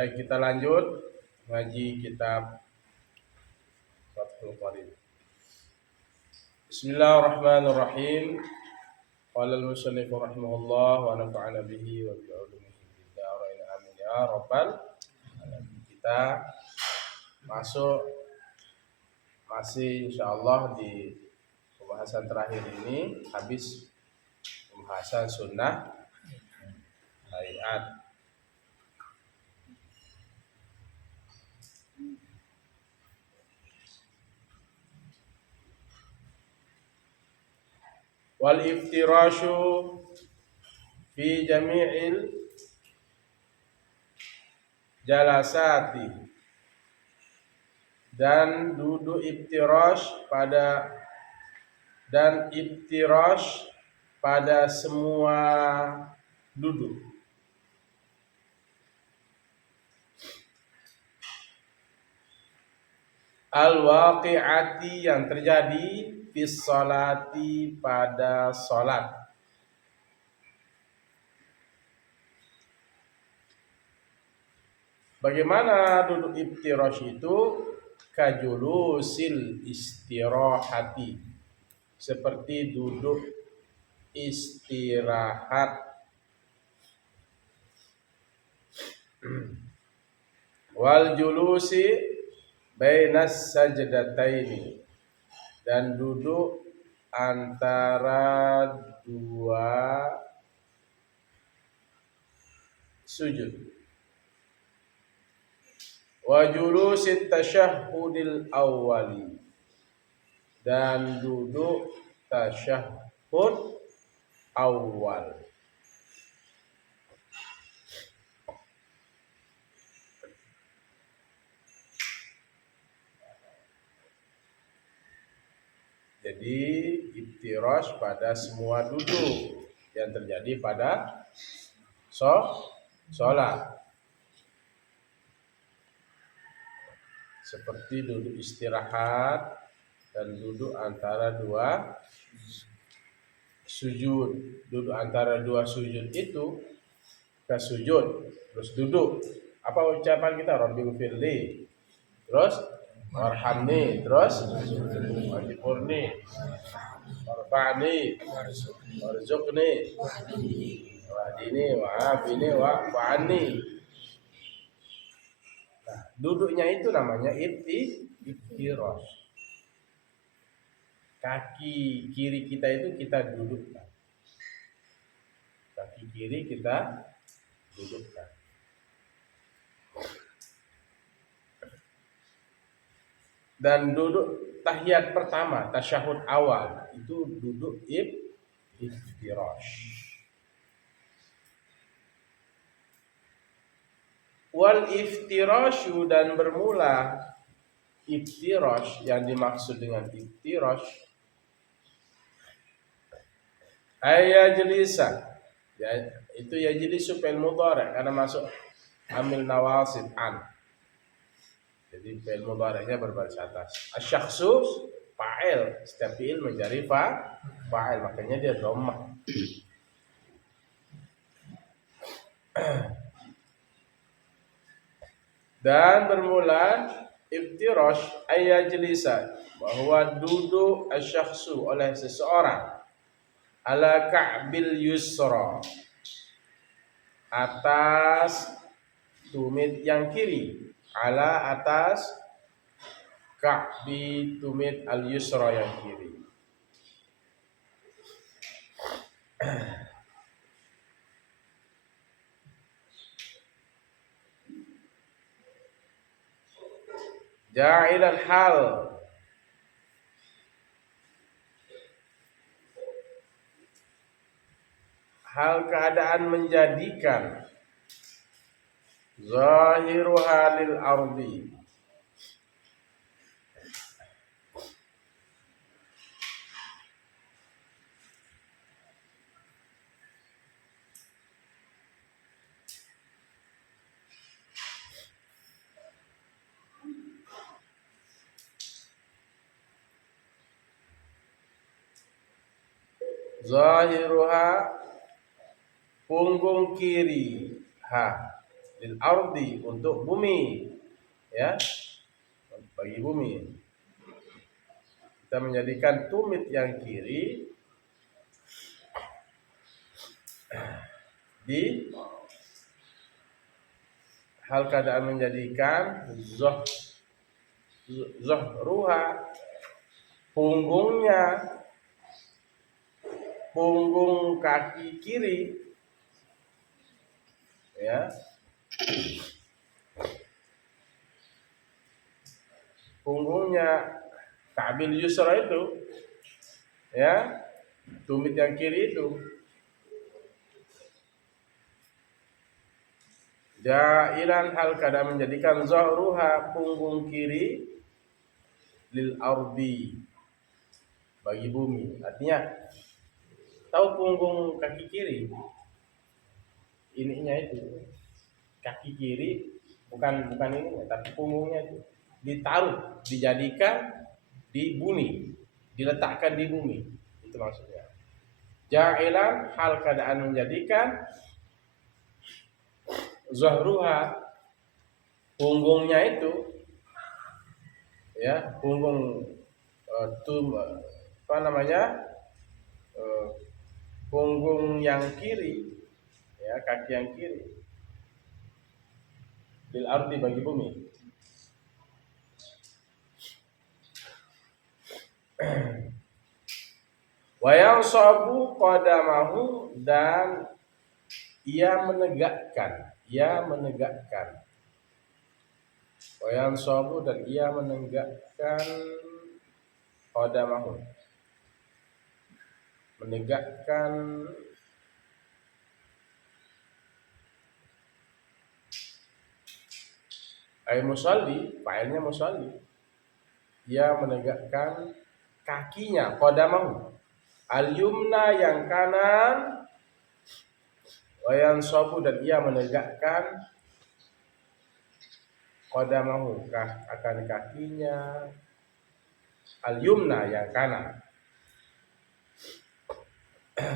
Baik, kita lanjut ngaji kitab Fathul Qorib. Bismillahirrahmanirrahim. Qala al-musannif rahimahullah wa nafa'ana bihi wa bi ulumihi fid dharain amin ya rabbal alamin. Kita masih insyaallah di pembahasan terakhir ini, habis pembahasan sunnah hayat. Wal iftirashu fi jami'il jalasati, dan duduk iftirash pada semua duduk. Al-waqi'ati, yang terjadi fis sholati, pada sholat. Bagaimana duduk iftirash itu? Kajulusil istirahati, seperti duduk istirahat. Wal julusi bainas sajdataini, dan duduk antara dua sujud. Wa julusit tasyahhudil awwali, dan duduk tasyahhud awal. Jadi iftirash pada semua duduk yang terjadi pada sholat. Seperti duduk istirahat dan duduk antara dua sujud. Duduk antara dua sujud itu ke sujud, terus duduk. Apa ucapan kita? Rabbighfirli, terus warhamni, terus wajiburni, warfa'ni, warzuqni, wahdini, wa'afini, wa'fa'ni. Nah, duduknya itu namanya iftirash. Kaki kiri kita itu kita dudukkan. Kaki kiri kita dudukkan. Dan duduk tahiyat pertama, tasyahud awal, itu duduk iftirash. Wal iftirashu, dan bermula iftirash, yang dimaksud dengan iftirash ayajlisa, ya, itu yajlisu fi'il mudhari' karena masuk amil nawasib an. Jadi fi'il mudhari'nya berbaris atas. Asy-syakhsu fa'il, setiap fi'il menjadi fa'il, makanya dia dhammah. Dan bermula iftirash ayajlisa, bahwa duduk asy-syakhsu oleh seseorang ala ka'bil yusra, atas tumit yang kiri, ala atas ka'bi tumit al yusra yang kiri. Ja'ilal hal, keadaan menjadikan zahiru halil ardi, zahiruha, punggung kiri, ha, lil ardi untuk bumi, ya, bagi bumi. Kita menjadikan tumit yang kiri di hal keadaan menjadikan zahruha punggungnya, punggung kaki kiri, ya, punggungnya kabil yusra itu, ya, tumit yang kiri itu. Jailan hal keadaan menjadikan zahruha punggung kiri lil ardi bagi bumi. Artinya tahu punggung kaki kiri ininya itu, kaki kiri bukan ini tapi punggungnya itu ditaruh, dijadikan di bumi, diletakkan di bumi, itu maksudnya. Jailan hal keadaan menjadikan zahruha punggungnya itu, ya, punggung apa namanya, punggung yang kiri, ya, kaki yang kiri bil ardi bagi bumi. Wa yansabu qadamahu, dan ia menegakkan, wa yansabu, dan ia menegakkan qadamahu, menegakkan ay musalli, fa'ilnya musalli, ia menegakkan kakinya, qadamahu al-yumna yang kanan, wa yansabu, dan ia menegakkan qadamahu akan kakinya al-yumna yang kanan,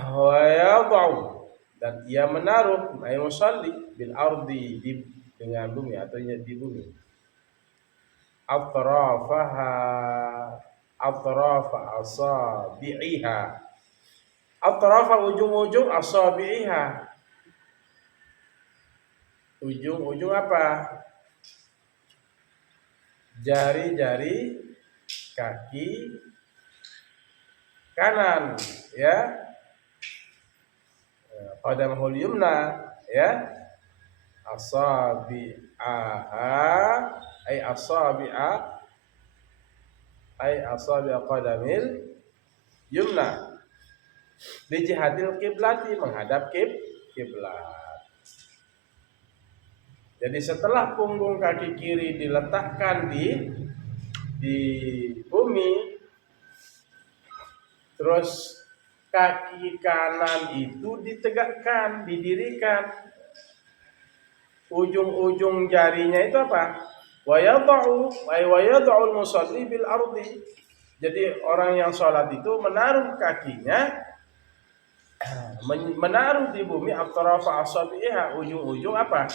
wa yadau, dan ia menaruh ay musalli bil ardi dengan bumi atau di bumi, atrafaha atrafa asabi'iha, atrafa ujung-ujung asabi'iha, ujung-ujung apa? Jari-jari kaki kanan, ya, qadamul yumna, ya, asabi'aha ay asabi'a qadamil yumna di jihadil kiblati, menghadap kiblat. Jadi setelah punggung kaki kiri diletakkan di bumi, terus kaki kanan itu ditegakkan, didirikan. Ujung-ujung jarinya itu apa? Wa yad'ul musalli bil ardi. Jadi orang yang sholat itu menaruh kakinya, menaruh di bumi, atrafa asabiha, ujung-ujung apa?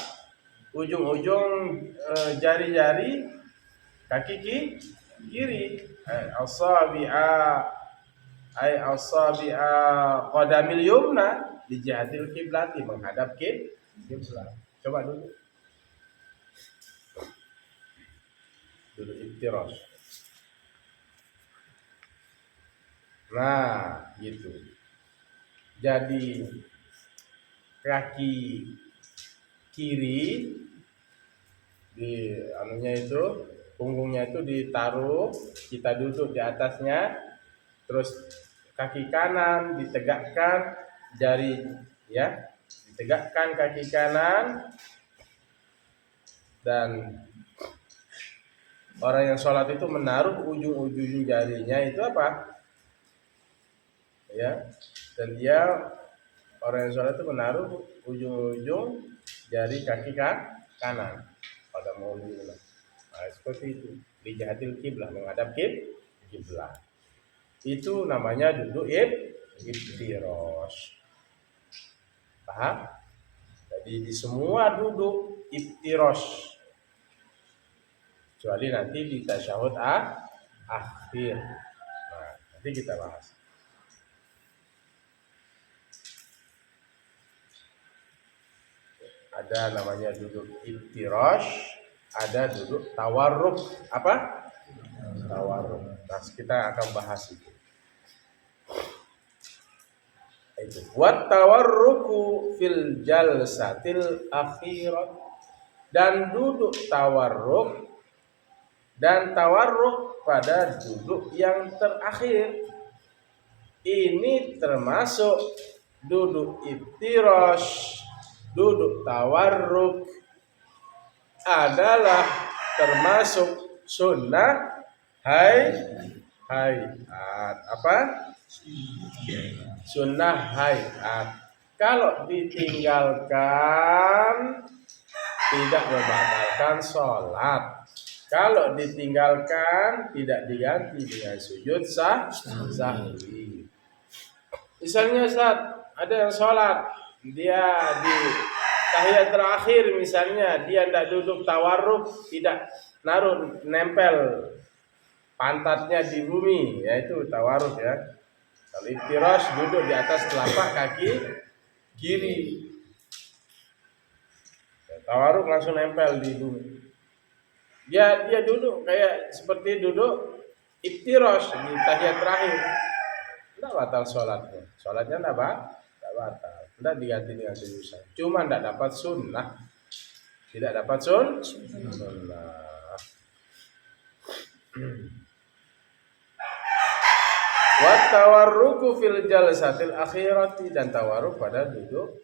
Ujung-ujung jari-jari kaki kiri, asabi'a qadamil yumna di jihatil kiblati, menghadap kiblat. Coba dulu iftiras. Nah, gitu. Jadi kaki kiri di anunya itu, punggungnya itu ditaruh, kita duduk di atasnya, terus kaki kanan ditegakkan, jari, ya, ditegakkan kaki kanan, dan orang yang sholat itu menaruh ujung-ujung jarinya itu apa? Ya, dan dia, orang yang sholat itu menaruh ujung-ujung jari kaki kanan pada mulut. Nah, seperti itu. Di jihadil kiblah, menghadap kiblah. Itu namanya duduk iftiros. Paham? Jadi Di semua duduk iftirash, kecuali nanti di tasyahud akhir. Nah, nanti kita bahas. Ada namanya duduk iftirash, ada duduk tawarruk. Apa? Tawarruk. Nah, kita akan bahas itu. Wat tawarruku fil jalsatil akhirat, dan duduk tawarruk pada duduk yang terakhir. Ini termasuk duduk iftirash, duduk tawarruk adalah termasuk sunnah hayat. Apa? Sunnah hayat. Kalau ditinggalkan tidak membatalkan sholat. Kalau ditinggalkan tidak diganti dengan sujud sahwi. Misalnya Ustaz, ada yang sholat, dia di tahiyat terakhir misalnya, dia tidak duduk tawarruk, tidak nempel pantatnya di bumi, yaitu tawarruk ya. Kalau iftirash duduk di atas telapak kaki kiri, tawarruk langsung nempel di bumi. Dia duduk kayak seperti duduk iftirash di tahiyat terakhir. Tidak batal sholatnya. Sholatnya tidak batal. Tidak diganti dengan sujud. Cuma tidak dapat sunnah. Tidak dapat sunnah. Wa tawarruku fil jalsatil akhirati, dan tawarruk pada duduk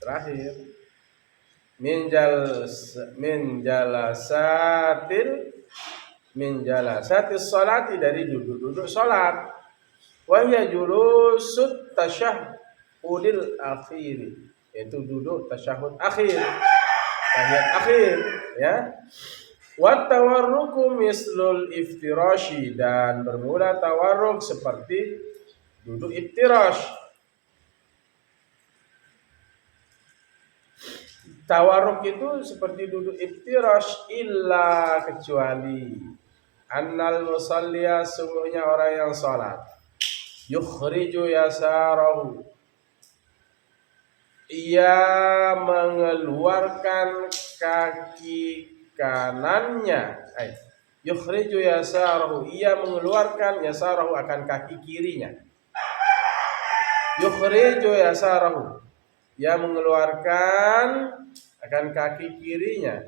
terakhir. Min jalasatis sholati, dari duduk sholat. Wa hiya julusut tasyahhudil akhir, yaitu duduk tasyahud akhir, tahiyat akhir ya. Wa tawarruku mislul iftirashi, dan bermula tawarruk seperti duduk iftirash. Tawarruk itu seperti duduk iftirash, illa, kecuali annal musalliya, sungguhnya orang yang salat, yukhriju yasarahu, ia mengeluarkan kaki kanannya. Yukhriju yasarahu, ia mengeluarkan yasarahu, akan kaki kirinya. Yukhriju yasarahu, ia mengeluarkan akan kaki kirinya.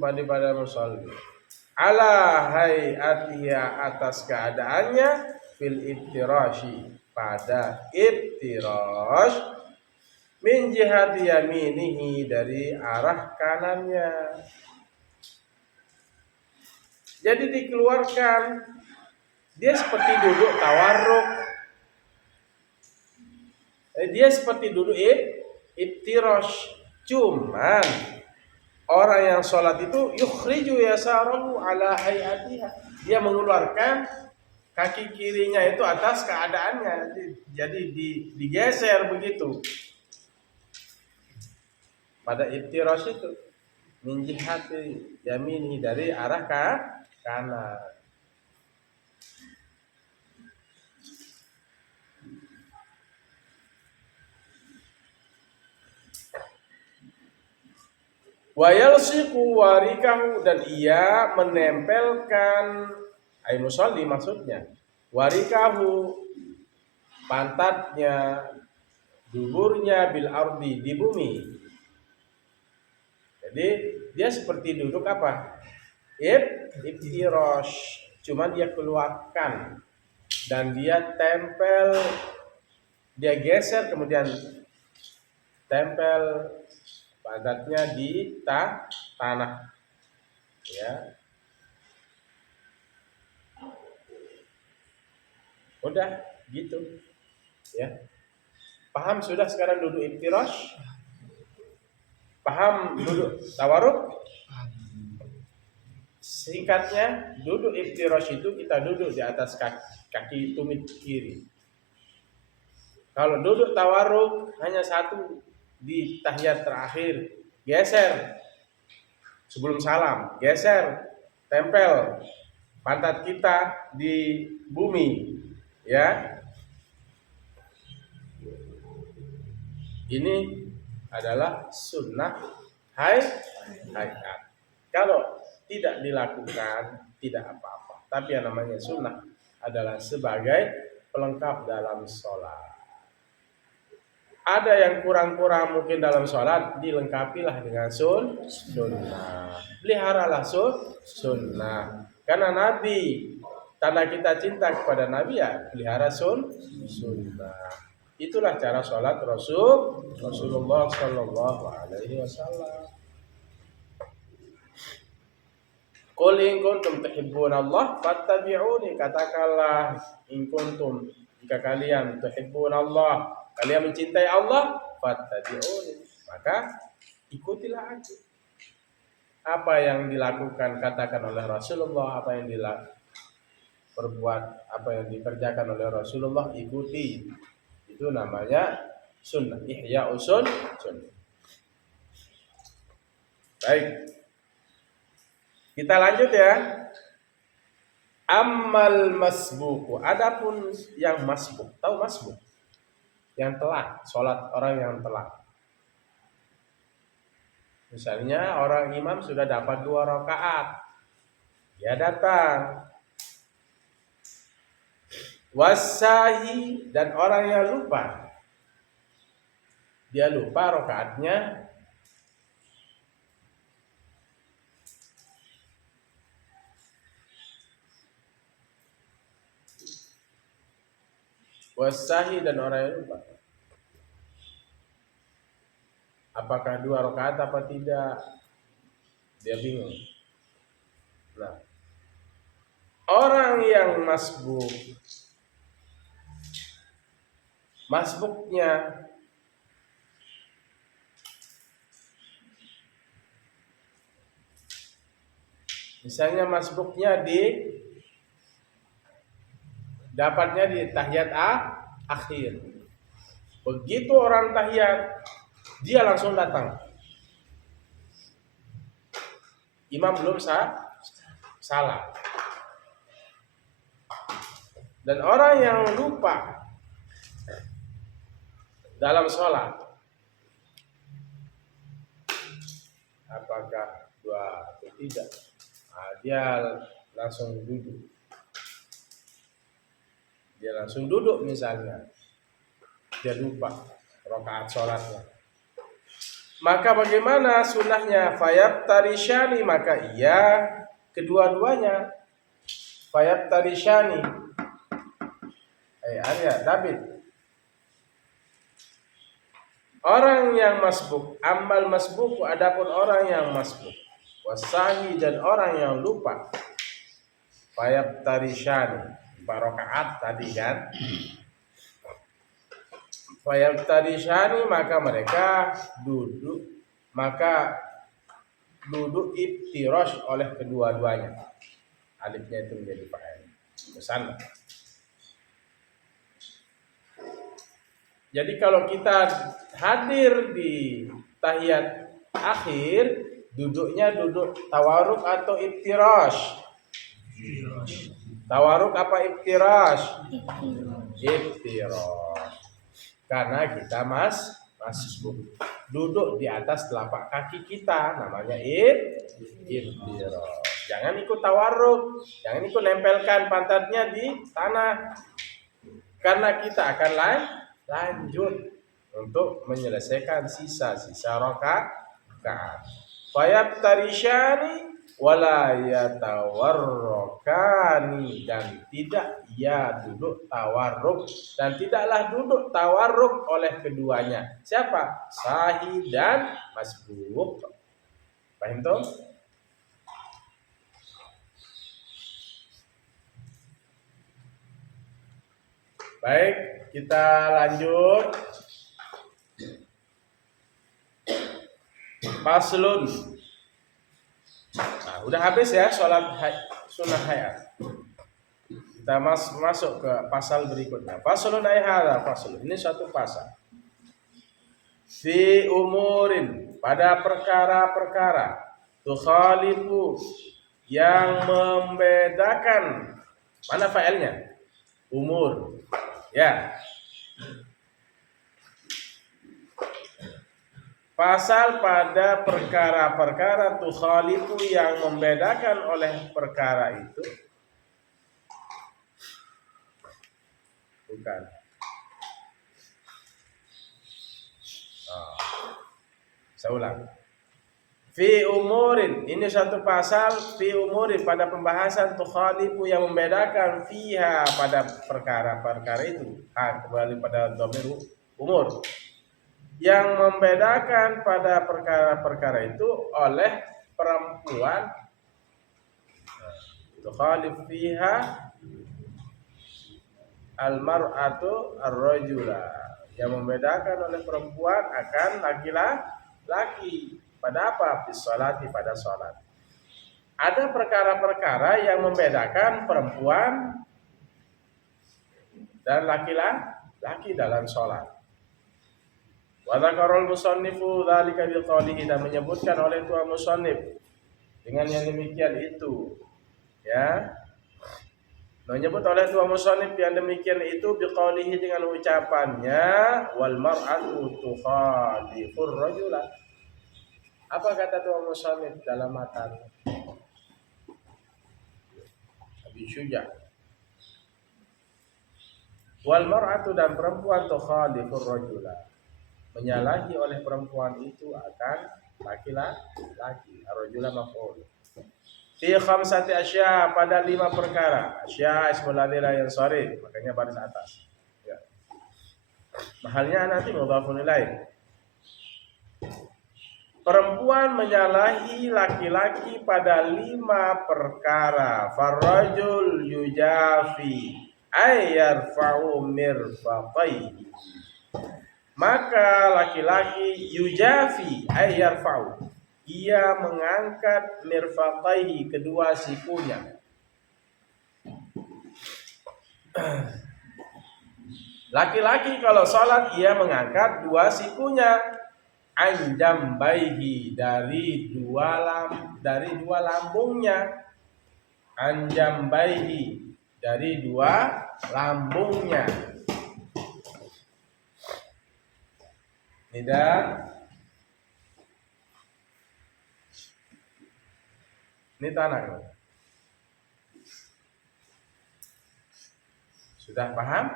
Pada musalli, ala hayatiha, atas keadaannya, fil iftirashi, pada iftirash, min jihati yaminihi, dari arah kanannya. Jadi dikeluarkan, dia seperti duduk tawarruk, dia seperti duduk iftirash. Cuman orang yang sholat itu yukhriju yasarahu ala hayatiha, dia mengeluarkan kaki kirinya itu atas keadaannya, jadi digeser begitu pada iftirash itu. Min jihati yamini, dari arah kanan. Wa yalsiqu warikahu, dan ia menempelkan, ay musalli maksudnya, warikahu, pantatnya, duburnya, bil ardi, di bumi. Jadi dia seperti duduk apa? Iftirash, cuma dia keluarkan dan dia tempel, dia geser kemudian tempel pantatnya di tanah ya. Udah gitu ya. Paham sudah sekarang duduk iftirash? Paham duduk tawarruk? Singkatnya, duduk iftirash itu kita duduk di atas kaki tumit kiri. Kalau duduk tawarruk hanya satu di tahiyat terakhir, geser sebelum salam, geser, tempel pantat kita di bumi, ya. Ini adalah sunnah hayat. Kalau tidak dilakukan tidak apa-apa. Tapi yang namanya sunnah adalah sebagai pelengkap dalam sholat. Ada yang kurang-kurang mungkin dalam sholat, dilengkapilah dengan sunnah. Peliharalah sunnah. Karena Nabi, tanda kita cinta kepada Nabi ya pelihara sunnah. Itulah cara sholat Rasulullah Shallallahu Alaihi Wasallam. Qul in kuntum tuhibbunallah fattabi'uni, katakanlah in kuntum, jika kalian tuhibbunallah, kalian mencintai Allah, fattabi'uni, maka ikutilah aku. Apa yang dilakukan katakan oleh Rasulullah, apa yang perbuat, apa yang dikerjakan oleh Rasulullah ikuti. Itu namanya sunnah, ihya sunnah. Baik. Kita lanjut ya. Ammal masbuku, adapun yang masbuk. Tahu masbuk? Yang telat, sholat orang yang telat. Misalnya orang imam sudah dapat 2 rakaat, dia datang. Wasahi, dan orang yang lupa, dia lupa rakaatnya. Wasahi, dan orang yang lupa, apakah 2 rakaat apa tidak, dia bingung. Nah, orang yang masbuknya misalnya masbuknya dapatnya di tahiyat akhir. Begitu orang tahiyat, dia langsung datang. Imam belum salah. Dan orang yang lupa dalam sholat, apakah 2 atau tidak, dia langsung duduk misalnya, dia lupa rakaat sholatnya. Maka bagaimana sunnahnya? Fayabtarishani, maka ia kedua-duanya. Fayabtarishani, Arya, David, orang yang masbuk, amal masbuk, adapun orang yang masbuk, wasahi, dan orang yang lupa, fayabtarishani, rakaat tadi kan. Fayabtarishani, maka mereka duduk iftirash oleh kedua-duanya. Alifnya itu menjadi fa'il musanna. Jadi kalau kita hadir di tahiyat akhir, duduknya duduk tawaruk atau iftirash? Tawaruk apa iftirash? Iftirash. Karena kita masbuk, duduk di atas telapak kaki kita, namanya iftirash. Jangan ikut tawarruk, jangan ikut nempelkan pantatnya di tanah, karena kita akan lanjut untuk menyelesaikan sisa-sisa rakaat. Fayabtarishani wala yatawarrukani, dan tidak ia duduk tawarruk, dan tidaklah duduk tawarruk oleh keduanya. Siapa? Sahih dan masbuk. Paham toh? Baik, kita lanjut. Faslun. Nah, Udah habis ya sholat sunnah hayat. Kita masuk ke pasal berikutnya. Faslun ay hadza fasl. Ini suatu pasal. Fi umurin, pada perkara-perkara tukhalifu, yang membedakan. Mana fa'ilnya? Umur. Ya. Pasal pada perkara-perkara tukhalifu, yang membedakan oleh perkara itu. Bukan. Saya ulang. Fi umurin, ini satu pasal fi umurin, pada pembahasan tukhalifu, yang membedakan fiha, pada perkara-perkara itu. Kembali pada dhamir umur. Yang membedakan pada perkara-perkara itu oleh perempuan. Tukhalifu fiha al-mar'atu ar-rajula, yang membedakan oleh perempuan akan laki-laki. Pada apa? Fi sholati, pada sholat. Ada perkara-perkara yang membedakan perempuan dan laki-laki dalam sholat. Wa dzakarul musannifu dzalika biqaulihi, dan menyebutkan oleh tuan musannif dengan yang demikian itu. Ya. Menyebut oleh tuan musannif yang demikian itu biqaulihi, dengan ucapannya wal mar'atu tukhalifur rajula. Apa kata tuan musannif dalam matan Abi Syuja? Wal mar'atu, dan perempuan tukhalifur rajula, menyalahi oleh perempuan itu akan laki-laki. Ar-rajula maf'ul. Fi khamsati asya, pada 5 perkara. Asya ismul ladzi la yansarif, makanya baris atas. Ya. Mahalnya nanti mudhafun ilaih. Perempuan menyalahi laki-laki pada 5 perkara. Farrajul yujafi ay yarfa'u mirfaqaihi, maka laki-laki yujafi ay yarfa'u, ia mengangkat mirfaqaihi, kedua sikunya. Laki-laki kalau sholat ia mengangkat 2 sikunya. Anjambaihi, dari dua lambungnya. Anjambaihi, dari 2 lambungnya. Ini tanah. Sudah paham?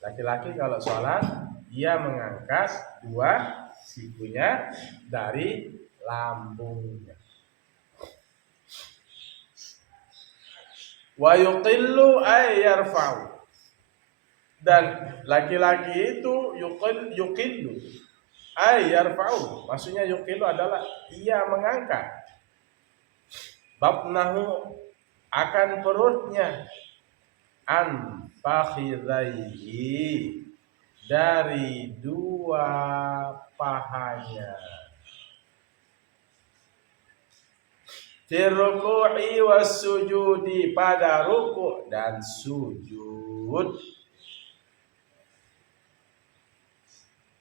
Laki-laki kalau sholat ia mengangkat 2 sikunya dari lambungnya. Wa yuqillu ay yarfa'u, dan laki-laki itu yuqillu ay yarfa'u, maksudnya yuqillu adalah ia mengangkat batnahu, akan perutnya, an fakhidhaihi, dari 2 pahanya. Firruku'i was sujudi, pada ruku' dan sujud.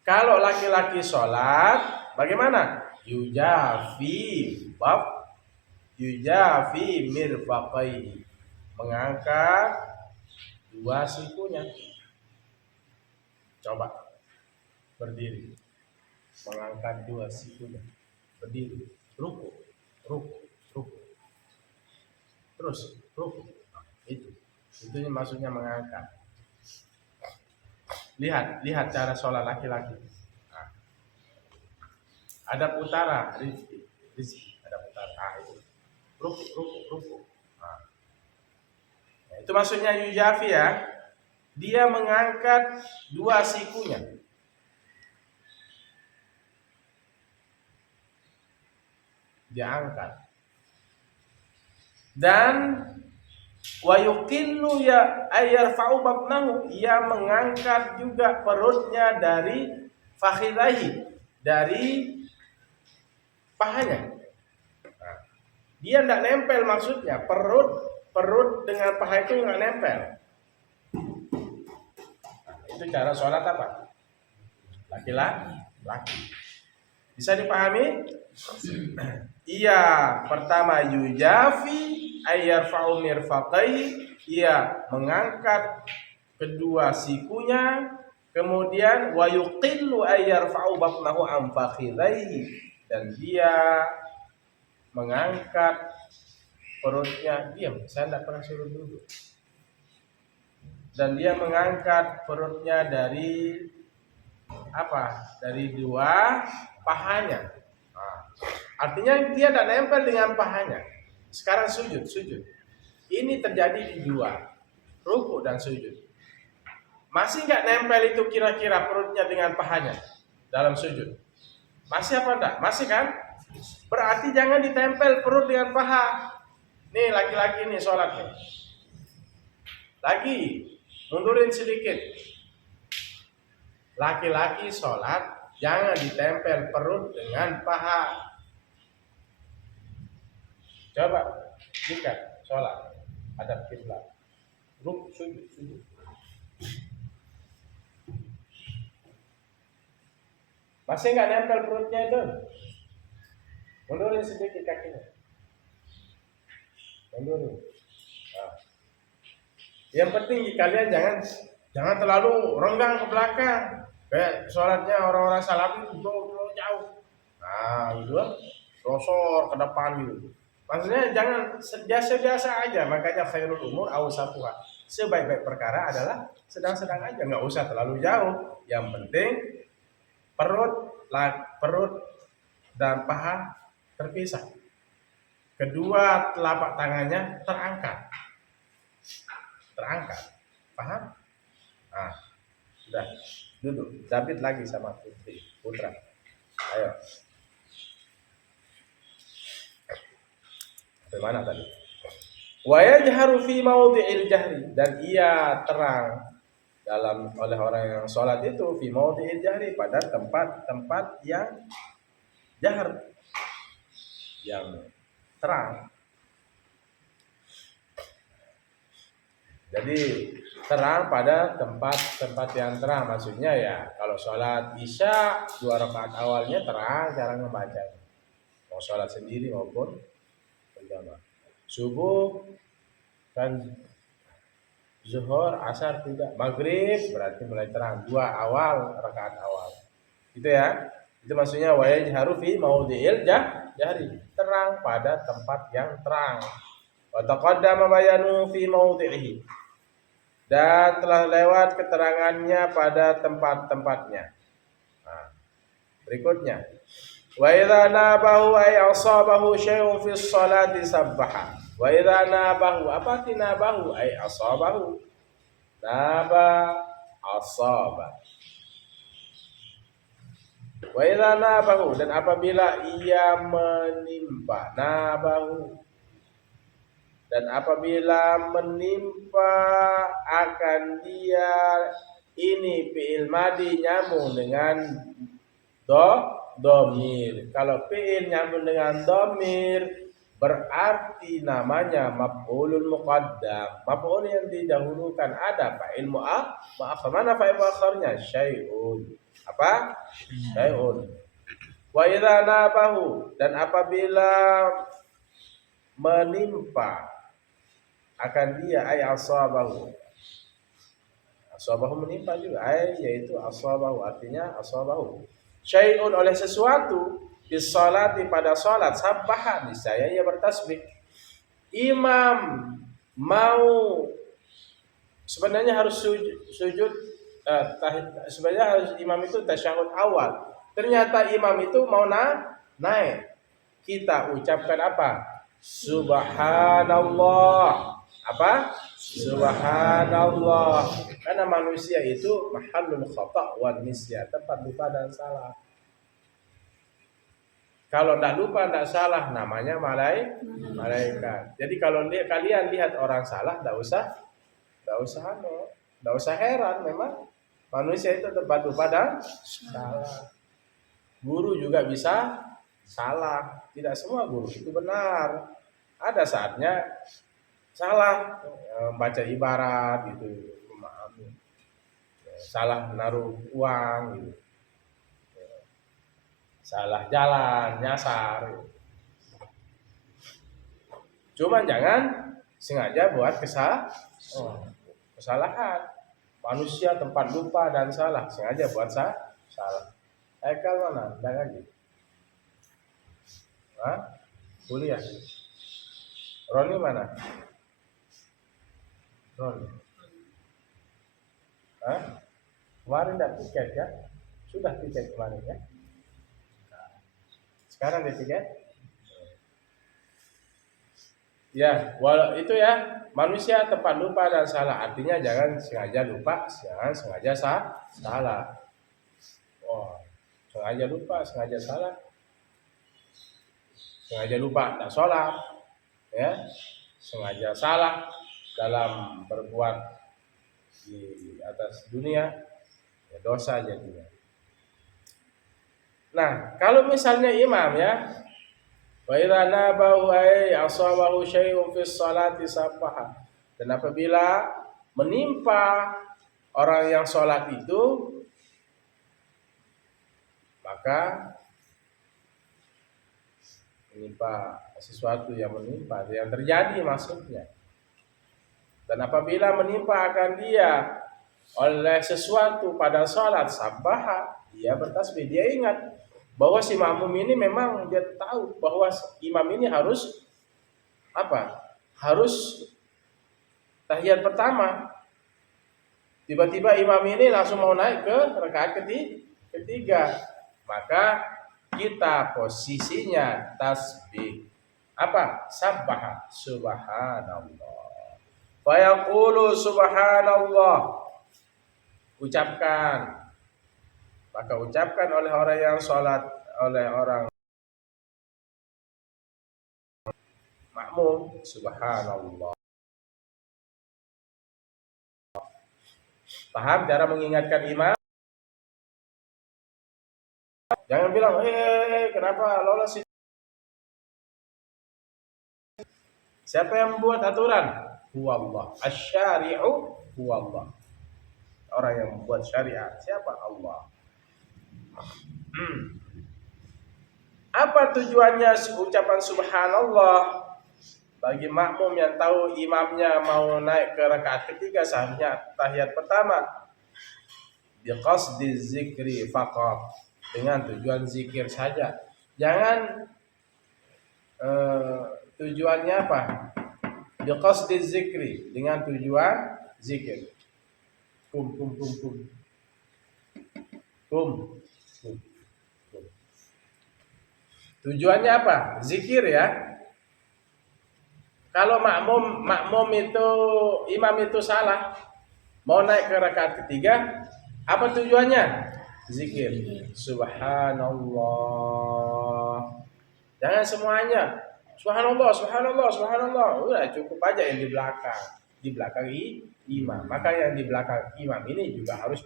Kalau laki-laki sholat bagaimana? Yujafi mirfaqaihi, mengangkat 2 sikunya. Coba berdiri, mengangkat 2 sikunya, berdiri, ruku, terus ruku. Itu maksudnya mengangkat. Lihat cara sholat laki-laki. Nah, ada utara, rizki, ada utara. Itu ruku. Nah, itu maksudnya yujafi ya. Dia mengangkat 2 sikunya. Dia angkat. Dan wa yuqillu ya ayyarfa'u batnahu, ia mengangkat juga perutnya dari fakhidhahi, dari pahanya. Nah, Dia tidak nempel maksudnya. Perut dengan paha itu nggak nempel. Itu cara sholat apa? Laki-laki. Bisa dipahami? Iya, pertama yujafi ayyarfa'u mirfaqai, ia mengangkat kedua sikunya, kemudian wa yuqillu ayyarfa'u batnahu an fakhidaihi, dan dia mengangkat perutnya. Diam, saya tidak pernah suruh duduk. Dan dia mengangkat perutnya dari apa? Dari dua pahanya. Nah, artinya dia tidak nempel dengan pahanya. Sekarang sujud. Ini terjadi di dua, ruku dan sujud. Masih nggak nempel itu kira-kira perutnya dengan pahanya dalam sujud? Masih apa enggak? Masih kan? Berarti jangan ditempel perut dengan paha. Nih laki-laki nih sholat nih. Lagi, mundurin sedikit. Laki-laki sholat jangan ditempel perut dengan paha. Coba jika sholat hadap kiblat, sujud. Masih nggak nempel perutnya itu? Mundurin sedikit kakinya. Mundurin. Nah. Yang penting kalian jangan terlalu renggang ke belakang. Kayak sholatnya orang-orang salafi jauh. Nah, gitu kan. Rosor ke depan gitu. Maksudnya jangan biasa-biasa aja. Makanya khairul umur awsatuha. Sebaik-baik perkara adalah sedang-sedang aja, nggak usah terlalu jauh. Yang penting perut dan paha terpisah. Kedua telapak tangannya terangkat. Paham? Nah, sudah. Duduk. David lagi sama putra. Ayo. Bagaimana tadi? Wa yajharu fi mawdi'il jahri, dan ia terang oleh orang yang sholat itu fi mawdi'il jahri, pada tempat yang jahar, yang terang. Jadi terang pada tempat yang terang, maksudnya ya kalau sholat isya 2 rakaat awalnya terang cara membaca, mau sholat sendiri maupun berjamaah. Subuh kan, zuhur, asar tidak, maghrib berarti mulai terang 2 rakaat awal. Gitu ya. Itu maksudnya wa yajharu fi mawdi'il jahri, terang pada tempat yang terang. Wa taqaddama bayanu fi mawdi'ihi, dan telah lewat keterangannya pada tempat-tempatnya. Nah, berikutnya, wa idza nabahu ay asabahu syai'un fi sholati sabbaha. Wa idza nabahu, apa tinabahu ay asabahu? Naba, asaba. Wa idza nabahu, dan apabila ia menimpa, nabahu, dan apabila menimpa akan dia ini fi'il madi nyambung dengan domir. Kalau fi'il nyambung dengan domir berarti namanya maf'ulun muqaddam. Maf'ul yang didahulukan ada fa'il mu'akhkhar. Mana fa'il mu'akhkharnya? Syai'un. Apa? Syai'un. Wa idza nabahu, dan apabila menimpa akan dia ay asabahu menimpa juga, yaitu asabahu, artinya asabahu syai'un, oleh sesuatu, di salati, pada salat, sabbaha, niscaya ia bertasbih. Imam mau sebenarnya harus sujud sebenarnya harus imam itu tasyahud awal, ternyata imam itu mau naik, kita ucapkan apa? Subhanallah. Apa? Subhanallah. Karena manusia itu mahallul khata' wan nisyan, tempat lupa dan salah. Kalau tidak lupa, tidak salah, namanya malaikat. Jadi kalau kalian lihat orang salah, tidak usah heran. Memang manusia itu tempat lupa dan salah. Guru juga bisa salah. Tidak semua guru itu benar. Ada saatnya salah baca ibarat gitu, memahami, salah menaruh uang gitu, salah jalan, nyasar gitu. Cuman jangan sengaja buat kesalahan. Manusia tempat lupa dan salah, sengaja buat salah. Haikal mana? Udah ngaji? Hah? Kuliah? Roni mana? Roni? Hah? Kemarin udah tiket ya? Sudah tiket kemarin ya? Sekarang ada tiket? Ya, walau itu ya, manusia tempat lupa dan salah. Artinya jangan sengaja lupa, jangan sengaja salah. Oh, sengaja lupa, sengaja salah, sengaja lupa tak sholat, ya, sengaja salah dalam berbuat di atas dunia, ya dosa jadinya. Nah, kalau misalnya imam ya, wa idza nabahu ay asabahu syai'un fi sholati sabbaha. Dan apabila menimpa orang yang sholat itu, maka menimpa sesuatu yang menimpa, yang terjadi maksudnya. Dan apabila menimpa akan dia oleh sesuatu pada sholat sabbaha, dia bertasbih, dia ingat bahwa si makmum ini memang dia tahu bahwa imam ini harus apa? Harus tahiyat pertama. Tiba-tiba imam ini langsung mau naik ke rakaat ketiga. Maka kita posisinya tasbih. Apa? Sabbaha, subhanallah. Fa yaqulu subhanallah. Ucapkan. Maka ucapkan oleh orang yang sholat, oleh orang makmum, subhanallah. Paham cara mengingatkan imam? Jangan bilang, kenapa lolos itu? Siapa yang membuat aturan? Huwallah. Asy-syari'u huwallah. Orang yang membuat syariat siapa? Allah. Apa tujuannya ucapan subhanallah? Bagi makmum yang tahu imamnya mau naik ke rakaat ketiga seharusnya tahiyat pertama. Biqasdi zikri faqat, dengan tujuan zikir saja. Jangan tujuannya apa? Biqasdi zikri, dengan tujuan zikir. Kum. Tujuannya apa? Zikir ya. Kalau makmum itu, imam itu salah, mau naik ke rakaat ketiga, apa tujuannya? Zikir. Subhanallah. Jangan semuanya. Subhanallah. Udah cukup aja yang di belakang. Di belakang imam. Maka yang di belakang imam ini juga harus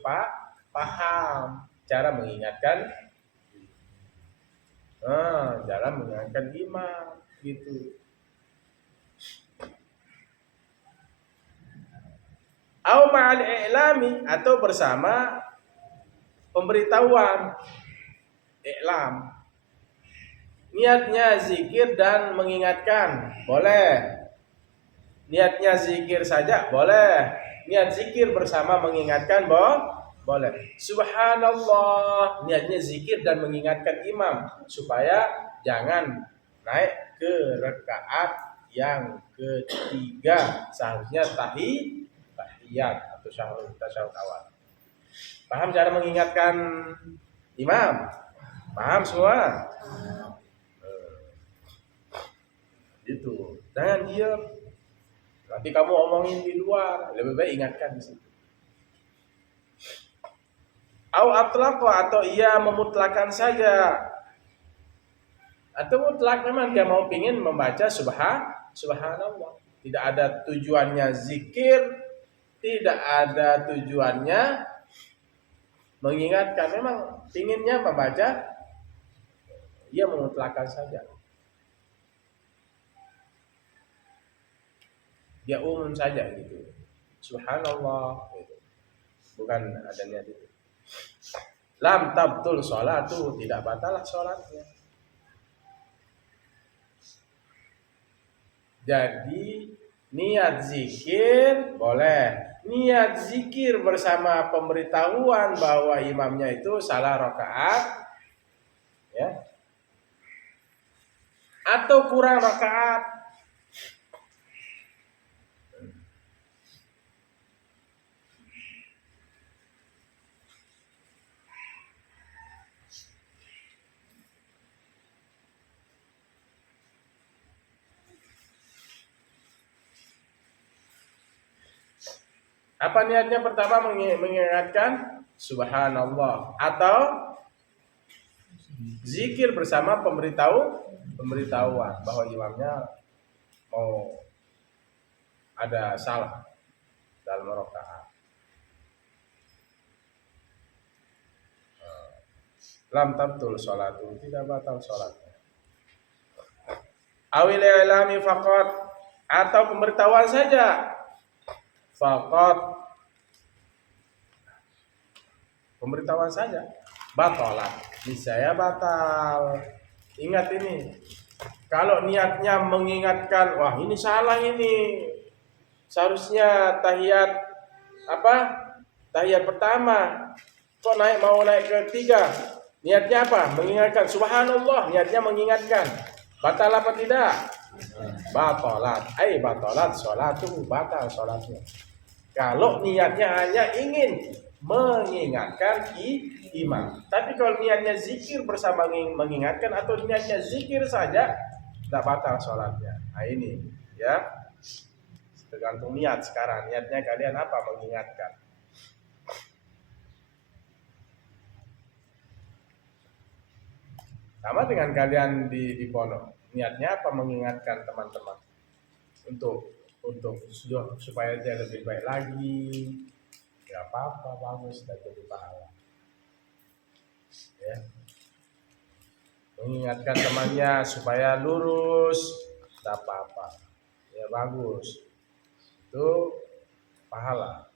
paham cara mengingatkan. Cara mengingatkan imam gitu. Au ma'al i'lami, atau bersama pemberitahuan, i'lam. Niatnya zikir dan mengingatkan, boleh. Niatnya zikir saja, boleh. Niat zikir bersama mengingatkan, boleh. Subhanallah, niatnya zikir dan mengingatkan imam supaya jangan naik ke rakaat yang ketiga, seharusnya tahiyat atau tasyahud awal. Paham cara mengingatkan imam? Paham semua? Itu. Jangan diam. Nanti kamu omongin di luar, lebih baik ingatkan di situ. Au atlaqa, atau ia memutlakan saja. Atau mutlak memang dia mau pingin membaca subhanallah. Tidak ada tujuannya zikir, tidak ada tujuannya mengingatkan, memang pinginnya membaca, ia memutlakan saja. dia umum saja gitu. Subhanallah gitu. Bukan adanya itu. Lam tabtul sholatu, tidak batal sholatnya. Jadi niat zikir boleh, niat zikir bersama pemberitahuan bahwa imamnya itu salah rakaat, ya, atau kurang rakaat. Apa niatnya? Pertama mengingatkan subhanallah atau zikir bersama pemberitahuan bahwa imamnya mau ada salah dalam rakaat. Lam tabtul sholatu, tidak batal sholatnya. Awil ilami faqat, atau pemberitahuan saja. Faqat, pemberitahuan saja. Batalat, niscaya batal. Ingat ini, kalau niatnya mengingatkan, wah ini salah ini, seharusnya tahiyat apa? Tahiyat pertama, kok mau naik ke ketiga? Niatnya apa? Mengingatkan. Subhanallah, niatnya mengingatkan. Batal apa tidak? Batalat. Batalat sholatu, batal sholatnya. Kalau niatnya hanya ingin mengingatkan imam. Tapi kalau niatnya zikir bersama mengingatkan atau niatnya zikir saja, tidak batal sholatnya. Nah ini ya, tergantung niat sekarang. Niatnya kalian apa? Mengingatkan. Sama dengan kalian di pondok. Niatnya apa? Mengingatkan teman-teman untuk supaya dia lebih baik lagi. Ya apa-apa, bagus, dan jadi pahala. Ya. Mengingatkan temannya supaya lurus, tidak apa-apa. Ya bagus. Itu pahala.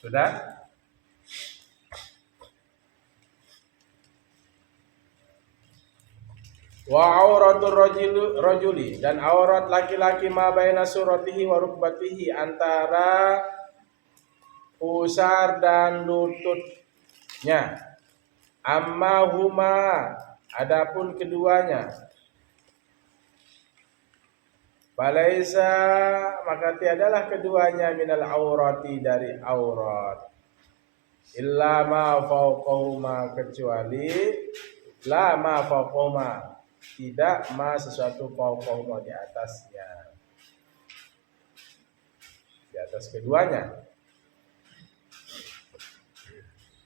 Sudah? Wa auratul rajuli, dan aurat laki-laki ma baina suratihi wa rukbatihi, antara pusar dan lututnya. Amma huma, adapun keduanya. Falaisa, maka tiadalah keduanya minal aurati, dari aurat. Illa ma fawqahuma, kecuali la ma fawqahuma, tidak ma sesuatu fawqahuma, di atasnya, di atas keduanya.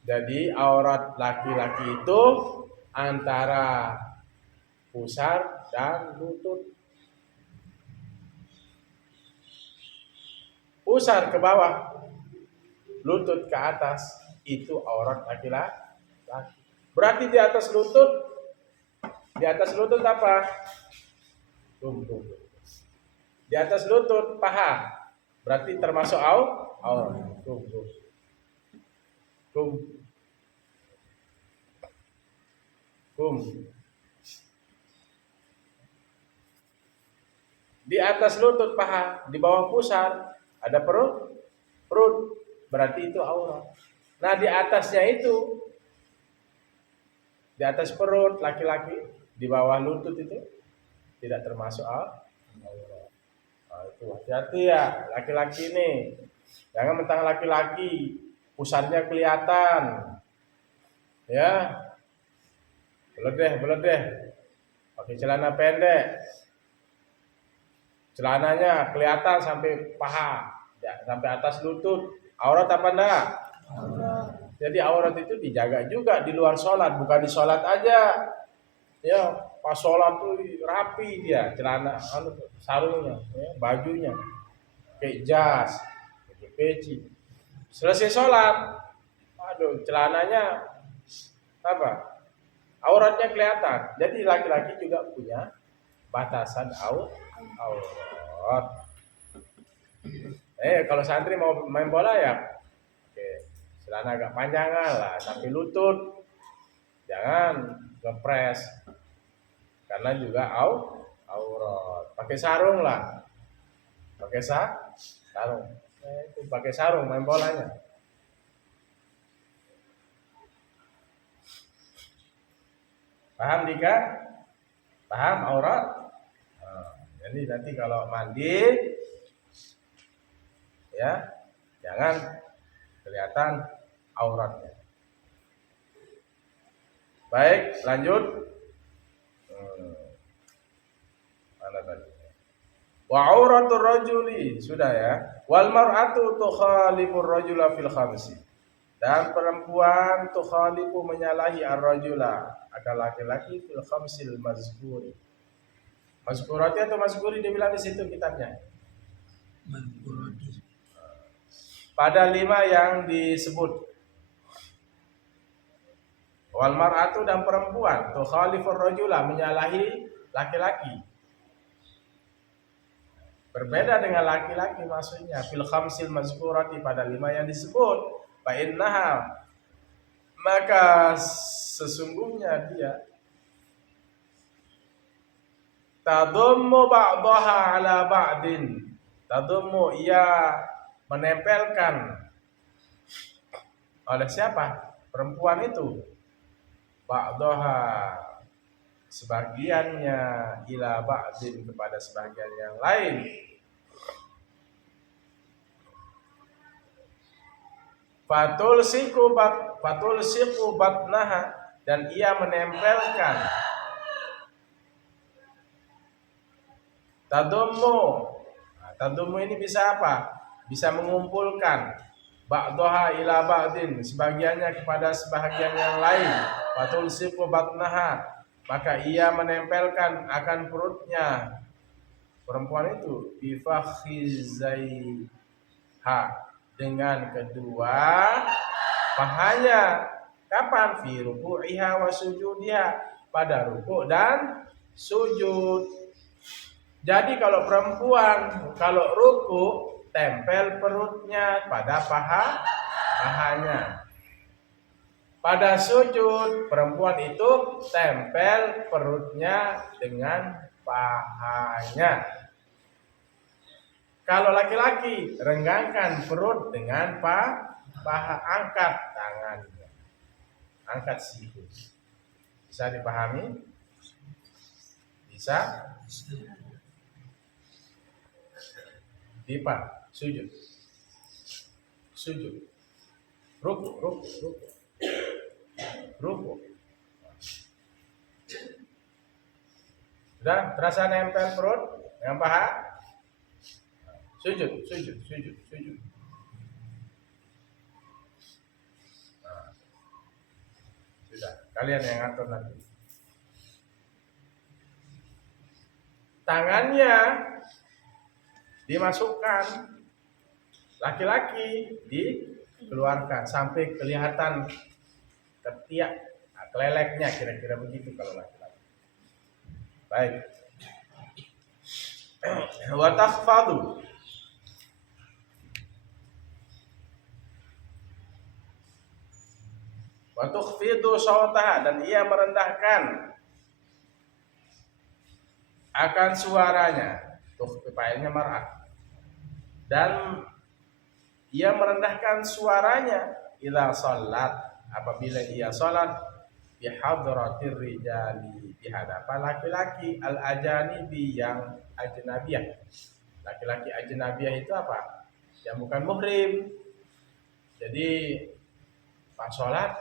Jadi aurat laki-laki itu antara pusar dan lutut. Pusar ke bawah, lutut ke atas, itu aurat laki-laki. Berarti di atas lutut apa? Di atas lutut paha, berarti termasuk aurat. Di atas lutut paha, di bawah pusar ada perut, berarti itu aurat. Nah di atasnya itu, di atas perut laki-laki, di bawah lutut itu tidak termasuk aurat. Nah, itu hati-hati ya laki-laki ini, jangan mentang laki-laki pusarnya kelihatan, ya beledeh, pakai celana pendek, celananya kelihatan sampai paha, ya, sampai atas lutut, aurat apa enggak? Jadi aurat itu dijaga juga di luar sholat, bukan di sholat aja. Ya, pas sholat tuh rapi dia, celana, sarungnya, ya, bajunya, kayak jas, pakai peci. Selesai sholat, aduh, celananya apa? Auratnya kelihatan. Jadi laki-laki juga punya batasan aurat. Kalau santri mau main bola ya oke, celana agak panjangan lah sampai lutut, jangan ngepres karena juga aurat. Pakai sarung lah, pakai sarung. Itu pakai sarung main bolanya. Paham Dika? Paham aurat? Jadi nanti kalau mandi ya jangan kelihatan auratnya. Baik, lanjut. Mana tadi? Wa auratur rajuli, sudah ya. Wal mar'atu tukhalifur rajula fil khamsi. Dan perempuan tukhalifu menyalahi ar-rajula, akan laki-laki fil khamsil mazkuri. Mazkurati atau mazkuri dibilang di situ kitabnya. Mazkurati. Pada 5 yang disebut. Wal mar'atu dan perempuan tukhalifur rajula menyalahi laki-laki. Berbeda dengan laki-laki maksudnya fil khamsil mazkurati pada 5 yang disebut. Fa innaha, maka sesungguhnya dia tadummu ba'daha ala ba'din. Tadummu, ia menempelkan oleh siapa? Perempuan itu. Ba'daha, sebagiannya, ila ba'din, kepada sebagian yang lain. Fatul siku batnaha, dan ia menempelkan. Tadummu ini bisa apa? Bisa mengumpulkan. Ba'daha ila ba'din, sebagiannya kepada sebagian yang lain. Fatul siku batnaha, maka ia menempelkan akan perutnya perempuan itu bifakhizaiha, dengan kedua pahanya. Kapan? Fi ruku'iha wa sujudiha, pada ruku' dan sujud. Jadi kalau perempuan kalau ruku' tempel perutnya pada pahanya. Pada sujud perempuan itu tempel perutnya dengan pahanya. Kalau laki-laki renggangkan perut dengan paha, angkat tangannya, angkat siku. Bisa dipahami? Bisa? Dipa, sujud, ruku. Sudah terasa nempel perut dengan paha? Sujud. Nah, sudah, kalian yang ngatur nanti. Tangannya dimasukkan, laki-laki dikeluarkan sampai kelihatan ketiak, keleleknya, kira-kira begitu kalau laki-laki. Baik. Wa takhfadu, wa tukhfidu sawtaha, dan ia merendahkan akan suaranya. Tuh kepailnya mar'ah. Dan ia merendahkan suaranya ila salat, apabila ia salat bi hadratir rijali, di hadapan laki-laki al-ajanibi, yang ajnabiyah. Laki-laki ajnabiyah itu apa? Yang bukan muhrim. Jadi pas salat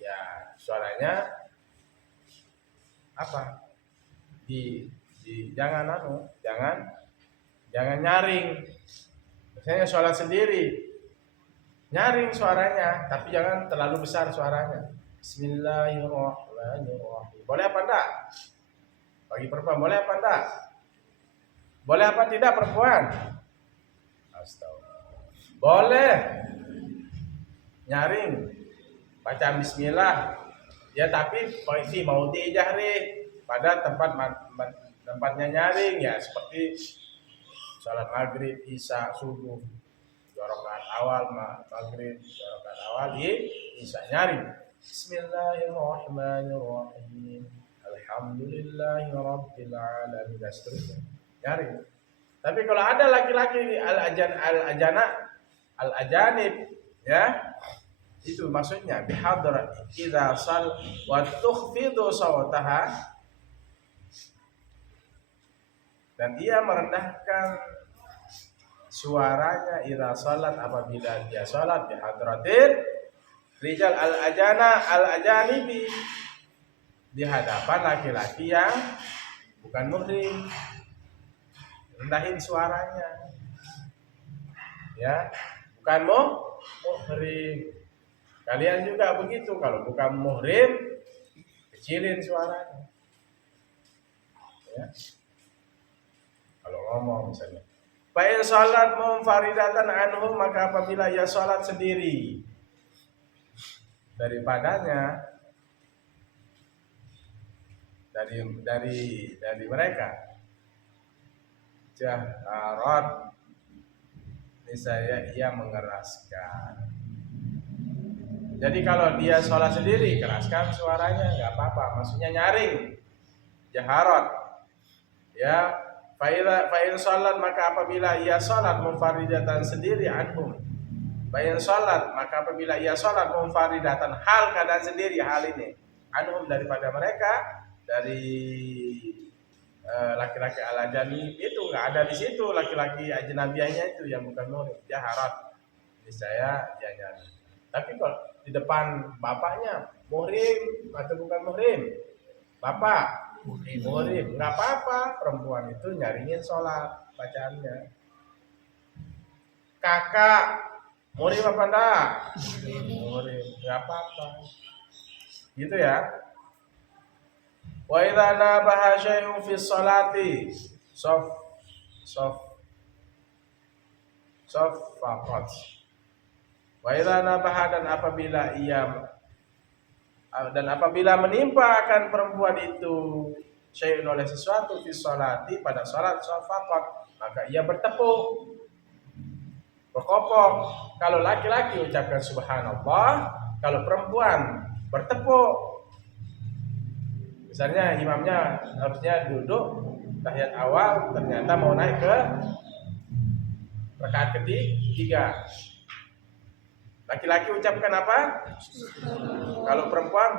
ya suaranya apa? Jangan nyaring. Misalnya sholat sendiri, nyaring suaranya, tapi jangan terlalu besar suaranya. Bismillahirrahmanirrahim. Boleh apa enggak? Bagi perempuan boleh apa enggak? Boleh apa tidak perempuan? Astagfirullah. Boleh nyaring, baca bismillah. Ya tapi fi maudhi jahri, pada tempat tempatnya nyaring ya seperti salat maghrib, isya, subuh, 2 rakaat awal maghrib, 2 rakaat awal isya nyaring. Bismillahirrahmanirrahim. Alhamdulillahirabbil alamin. Dan seterusnya. Nyaring. Tapi kalau ada laki-laki al-ajanib ya, itu maksudnya bihadrat idza sal wa tukhfidu sawtaha, dan dia merendahkan suaranya idza salat apabila dia salat bihadratil rijal al-ajanibi, di hadapan laki-laki yang bukan muhrim. Rendahin suaranya ya, bukan muhrim. Kalian juga begitu, kalau bukan muhrim kecilin suaranya ya. Kalau ngomong misalnya fa'in salat munfaridatan anhu, maka apabila ia salat sendiri daripadanya, dari mereka, jaharat, misalnya ia mengeraskan. Jadi kalau dia sholat sendiri, keraskan suaranya, nggak apa-apa. Maksudnya nyaring, jaharat. Ya, fa'in sholat, maka apabila ia sholat munfaridatan sendiri anhum. Fa'in sholat, maka apabila ia sholat munfaridatan, hal keadaan sendiri, hal ini anhum, daripada mereka, dari laki-laki al-ajami itu nggak ada di situ, laki-laki ajnabianya itu yang bukan muhrim, jaharat, misalnya dia nyanyi. Tapi kalau di depan bapaknya muhrim atau bukan muhrim, bapak muhrim, nggak apa-apa, perempuan itu nyaringin sholat bacaannya. Kakak muhrim apa enggak? Muhrim, nggak apa-apa, gitu ya. Wa idza nabaha syai'un fi sholati faqat. Wa idza nabaha, dan apabila menimpa akan perempuan itu syai'un oleh sesuatu fi sholati, pada salat, faqat, maka ia bertepuk, berkopok. Kalau laki-laki ucapkan subhanallah, kalau perempuan bertepuk. Misalnya imamnya harusnya duduk tahiyat awal, ternyata mau naik ke rakaat ketiga. Laki-laki ucapkan apa? Kalau perempuan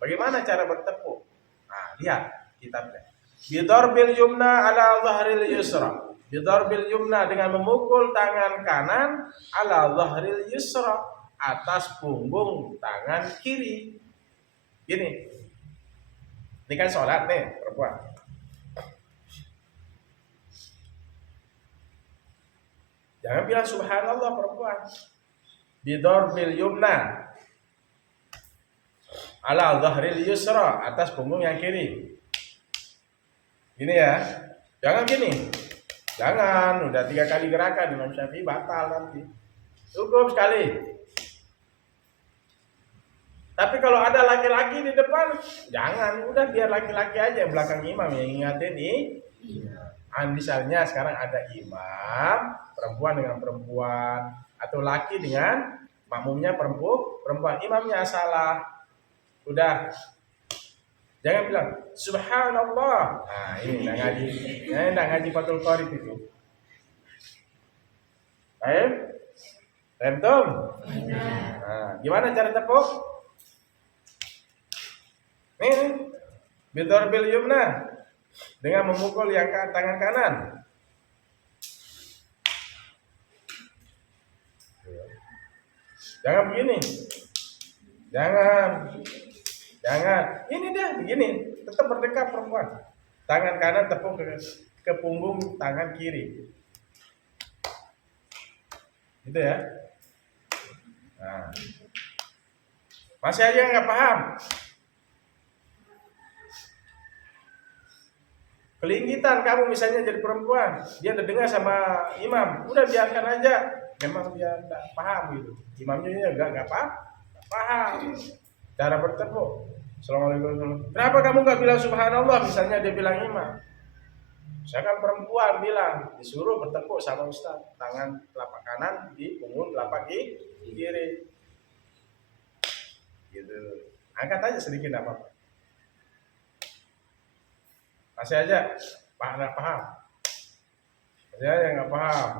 bagaimana cara bertepuk? Nah, lihat kitabnya. Bidarbil yumna ala dhahril yusra. Bidarbil yumna, dengan memukul tangan kanan ala dhahril yusra, atas punggung tangan kiri. Gini. Ini kan sholat nih perempuan. Jangan bilang subhanallah perempuan. Bidarbil yumna ala dhahril yusra, atas punggung yang kiri. Gini ya. Jangan gini. Jangan, udah 3 kali gerakan Imam Syafi'i batal nanti. Cukup sekali. Tapi kalau ada laki-laki di depan, jangan, udah biar laki-laki aja belakang imam yang ingatin nih. Misalnya sekarang ada imam, perempuan dengan perempuan, atau laki dengan makmumnya perempuan, imamnya salah. Udah. Jangan bilang subhanallah. Nah, ini enggak ngaji Fathul Qorib itu. Baik? Tentu. Nah, gimana cara tepuk? Nih, bidarbil yumna, dengan memukul yang tangan kanan. Jangan begini. Jangan. Ini dia begini, tetap berdekat perempuan. Tangan kanan tepuk ke punggung tangan kiri. Gitu ya. Nah. Masih aja nggak paham? Kelingkitan kamu misalnya jadi perempuan, dia udah dengar sama imam, udah biarkan aja. Memang dia nggak paham gitu. Imamnya juga nggak paham cara bertepuk. Assalamualaikum. Kenapa kamu nggak bilang subhanallah? Misalnya dia bilang imam. Saya kan perempuan bilang disuruh bertepuk sama ustaz, tangan telapak kanan di punggung telapak kiri. Gitu. Angkat aja sedikit apa? Masih aja nggak paham. Masih aja nggak paham.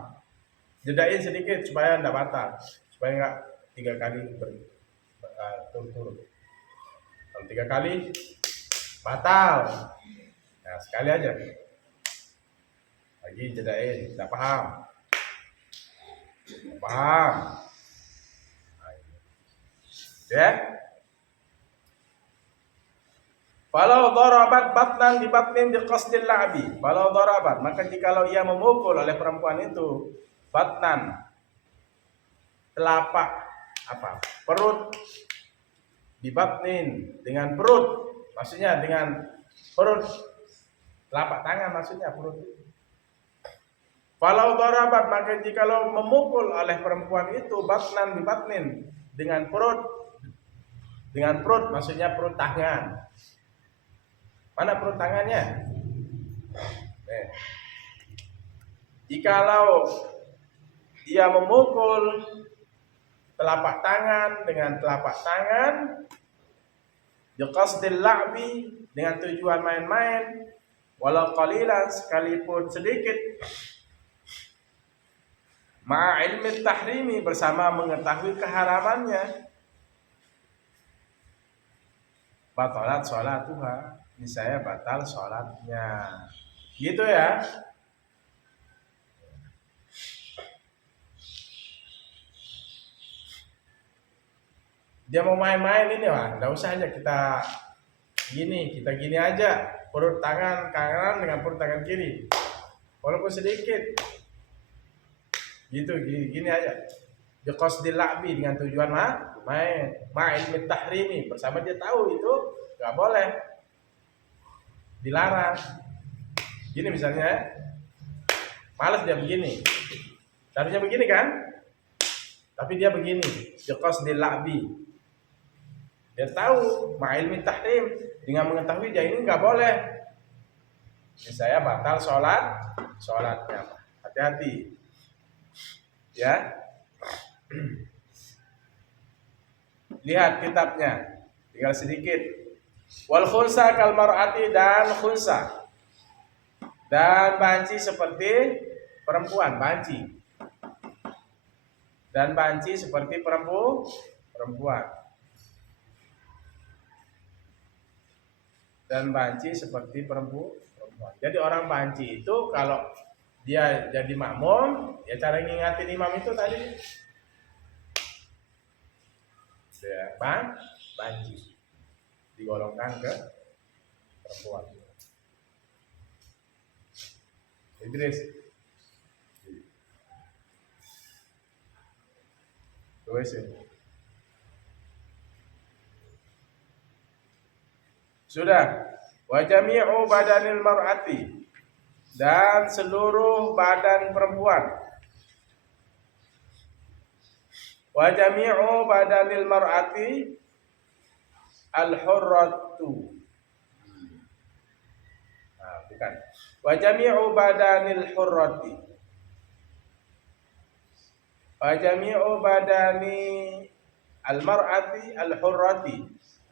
Jedain sedikit supaya nggak batal, supaya nggak 3 kali turun-turun. Kalau 3 kali batal. Nah, sekali aja. Lagi jedain, nggak paham. Paham. Ya. Falau darabat batnan di batnin bi qasdil la'bi. Falau darabat, maka jikalau ia memukul oleh perempuan itu batnan, telapak perut, di batnin dengan perut, maksudnya dengan perut, telapak tangan maksudnya perut. Falau darabat, maka jikalau memukul oleh perempuan itu batnan di batnin dengan perut maksudnya perut tangan. Mana perut tangannya? Jikalau dia memukul telapak tangan dengan telapak tangan, biqasdil la'bi, dengan tujuan main-main, walau qalilan, sekalipun sedikit, ma'a ilmi tahrimi, bersama mengetahui keharamannya, batalat sholatuha, misalnya batal sholatnya. Gitu ya. Dia mau main-main ini nggak usah aja kita gini aja, perut tangan kanan dengan perut tangan kiri, walaupun sedikit, gitu gini aja. Biqasdil la'bi, dengan tujuan main, ma'il tahrimi, bersama dia tahu itu nggak boleh, dilarang. Gini misalnya, malas dia begini, harusnya begini kan, tapi dia begini, biqasdil la'bi. Dia tahu ma'il tahrim, dengan mengetahui dia ini nggak boleh, saya batal sholatnya. Hati-hati ya. Lihat kitabnya, tinggal sedikit. Wal khunsa kal mar'ati, dan khunsa, dan banci seperti perempuan, banci dan banci seperti perempuan, dan banci seperti perempuan. Jadi orang banci itu kalau dia jadi makmum, ya cara ngingatin imam itu tadi, ya, banci digolongkan ke perempuan. Idris, sudah. Wa jami'u badanil mar'ati, dan seluruh badan perempuan. Wa jami'u badanil mar'ati al-hurratu. Nah, bukan. Wa jami'u badanil hurrati. Wa jami'u badani al-mar'ati al-hurrati.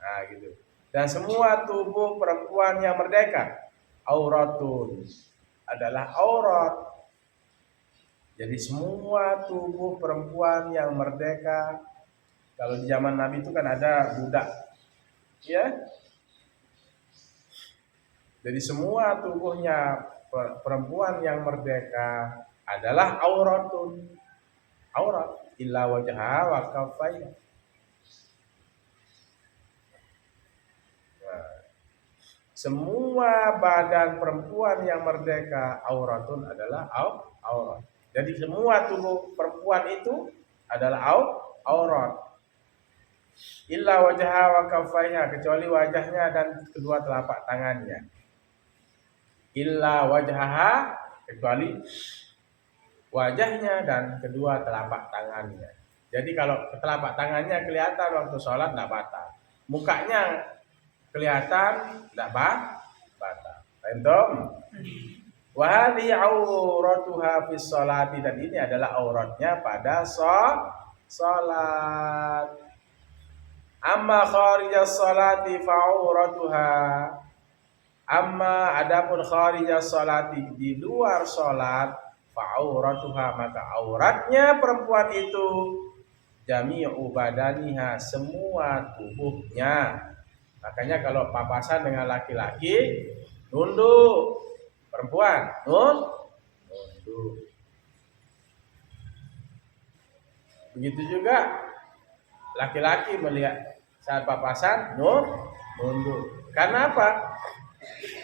Nah, gitu. Dan semua tubuh perempuan yang merdeka, auratun, adalah aurat. Jadi semua tubuh perempuan yang merdeka, kalau di zaman Nabi itu kan ada budak, ya. Jadi semua tubuhnya perempuan yang merdeka adalah auratun, aurat, illa wajha wa kaffaiha. Semua badan perempuan yang merdeka auratun adalah aurat. Jadi semua tubuh perempuan itu adalah aurat. Illa wajha wa kaffaiha, kecuali wajahnya dan kedua telapak tangannya. Illa wajhaha, kecuali wajahnya dan kedua telapak tangannya. Jadi kalau telapak tangannya kelihatan waktu sholat, tidak batal. Mukanya kelihatan tidak batal. Paham? Wa hadhi auratuha fi sholati, dan ini adalah auratnya pada salat. Amma kharijas sholati fa auratuha, amma adapun kharijas sholati, di luar salat, fa auratuha, maka auratnya perempuan itu jami'u badaniha, semua tubuhnya. Makanya kalau papasan dengan laki-laki nunduk, perempuan nunduk. Begitu juga laki-laki melihat saat papasan nunduk. Karena apa?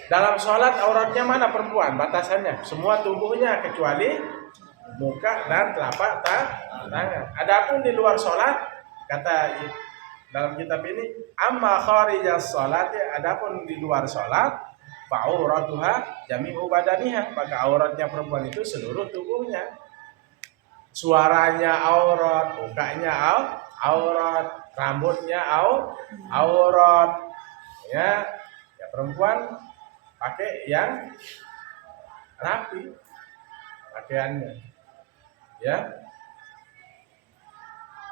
Dalam sholat auratnya mana perempuan? Batasannya semua tubuhnya kecuali muka dan telapak tangan. Adapun di luar sholat, kata dalam kitab ini, amma kharijas sholat, adapun di luar sholat, fa'auratuha jami'u badaniha, maka auratnya perempuan itu seluruh tubuhnya. Suaranya aurat, mukanya aurat, rambutnya aurat. Ya perempuan pakai yang rapi pakaiannya. Ya.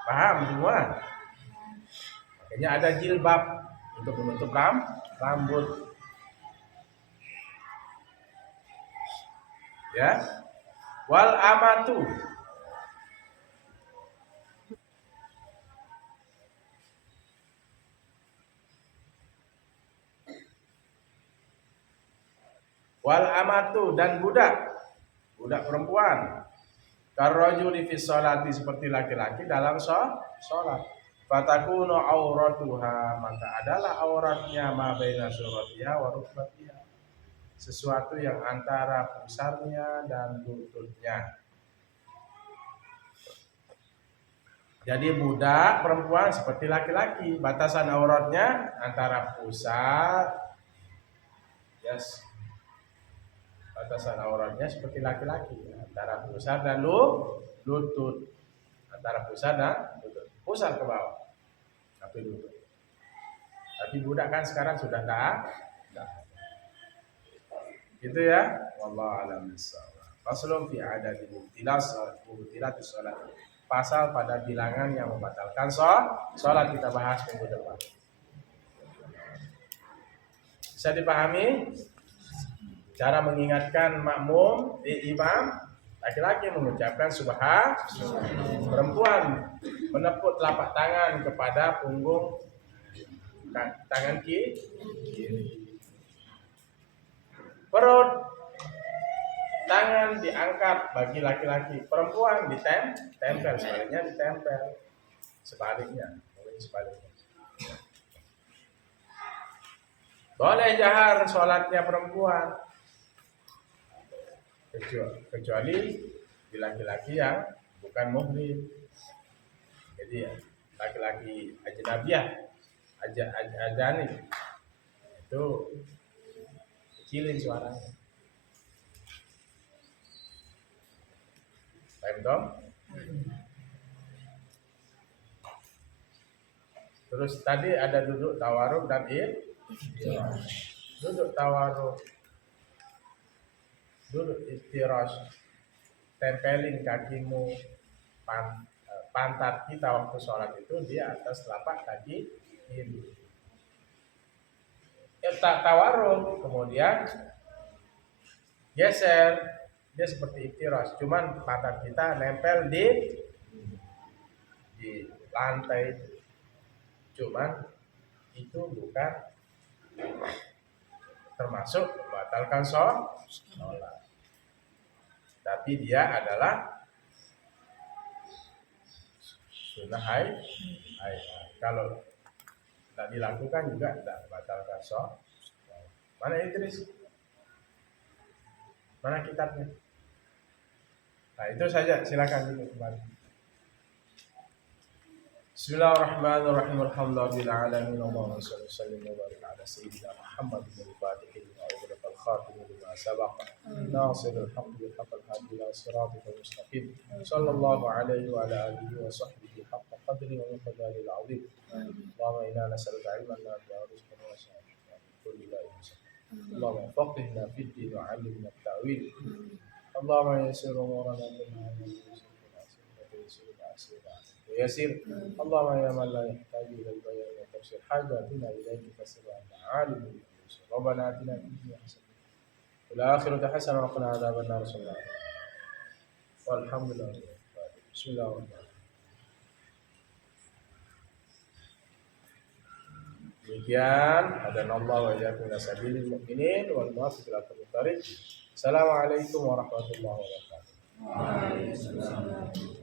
Paham semua? Makanya ada jilbab untuk menutup rambut. Ya. Wal amatu, dan budak perempuan, karrajuli fi sholati, seperti laki-laki dalam sholat. Fatakunu auratuha, maka adalah auratnya ma baina suratiha wa rukbatiha, sesuatu yang antara pusarnya dan lututnya. Jadi budak perempuan seperti laki-laki, batasan auratnya antara pusar, yes, batasan auratnya seperti laki-laki, antara pusar dan lutut, antara pusar dan lutut, pusar ke bawah, tapi lutut. Tapi budak kan sekarang sudah tak. Gitu ya. Wallahu a'lam bishawab. Faslun fi adadi mubtilatis shalat. Pasal pada bilangan yang membatalkan sholat, kita bahas minggu depan. Bisa dipahami? Cara mengingatkan makmum, imam, laki-laki mengucapkan subhan, perempuan menepuk telapak tangan kepada punggung tangan kiri. Perut tangan diangkat bagi laki-laki, perempuan ditempel, sebaliknya ditempel. Sebaliknya. Boleh jahar sholatnya perempuan, kecuali di laki-laki yang bukan muhrim. Jadi laki-laki ajnabiyah, ajani, itu kecilin suaranya. Paham dong? Terus tadi ada duduk tawaruk dan duduk tawaruk, duduk iftirash, tempelin kakimu, pantat kita waktu sholat itu di atas telapak kaki kiri. Tawaruk, kemudian geser, dia seperti iftirash, cuman pantat kita nempel di lantai, cuman itu bukan termasuk membatalkan sholat, tapi dia adalah sunnah haid. Kalau tidak dilakukan juga tidak membatalkan sholat. Mana Idris? Mana kitabnya? Nah itu saja, silakan dulu kembali. Bismillahirrahmanirrahim. Alhamdulillahil alamin. Allahumma shalli wa sallim wa barik ala sayyidina Muhammad bin al-Fatih wa al khatim lima sabaq nasirul haqq bil haqq hadi ila siratal mustaqim. Sallallahu alaihi wa ala alihi wa sahbihi haqqa qadri wa miqdaril azim. Allahumma inna nas'aluka ilman nafi'an wa rizqan wasi'an. كل داء وسقم. اللهم فقهنا في الدين وعلمنا التأويل. اللهم يسر أمورنا كلها ويسر العسير ويسر. اللهم يا من لا يحتاج إلى البيان وتفسير حاجاتنا إليك فسر عنا عالم بالغيب. ربنا آتنا في الدنيا حسنة والآخرة حسنة وقنا عذاب النار. صلى الله عليه وسلم والحمد لله. بسم الله الرحمن الرحيم. Demikian, hadanallahu wa iyyakum ila sabilil mu'minin wal muwaffiq ila aqwamit thariq. Assalamualaikum warahmatullahi wabarakatuh. Waalaikumsalam.